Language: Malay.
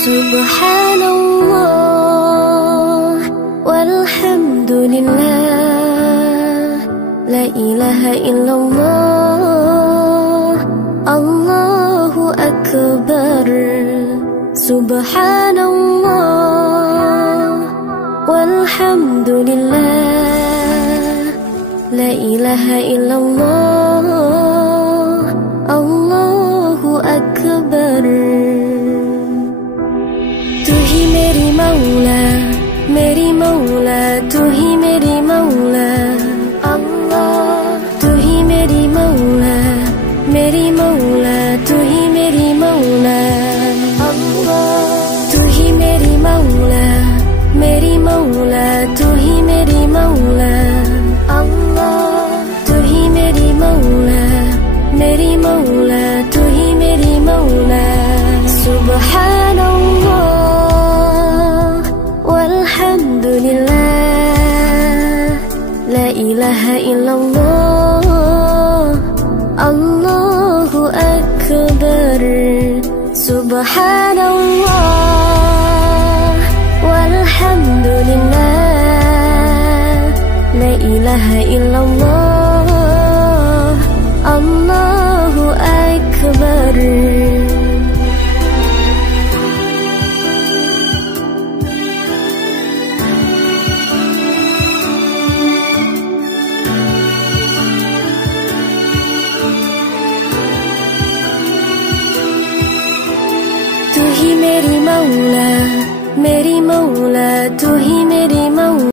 Subhanallah walhamdulillah, la ilaha illallah, Allahu akbar. Subhanallah walhamdulillah, la ilaha illallah, Allahu akbar. तू ही मेरी मौला, मेरी मौला, तू ही मेरी मौला अल्लाह। तू ही मेरी मौला, मेरी मौला, तू ही मेरी मौला अल्लाह। तू ही मेरी मौला, मेरी मौला, तू ही मेरी मौला अल्लाह। तू ही मेरी मौला, मेरी मौला, तू ही मेरी मौला। Subhanallah walhamdulillah, la ilaha illallah, Allahu akbar. Subhanallah walhamdulillah, la ilaha illallah, Allahu akbar. तू ही मेरी मौला, मेरी मौला, तू ही मेरी मौला।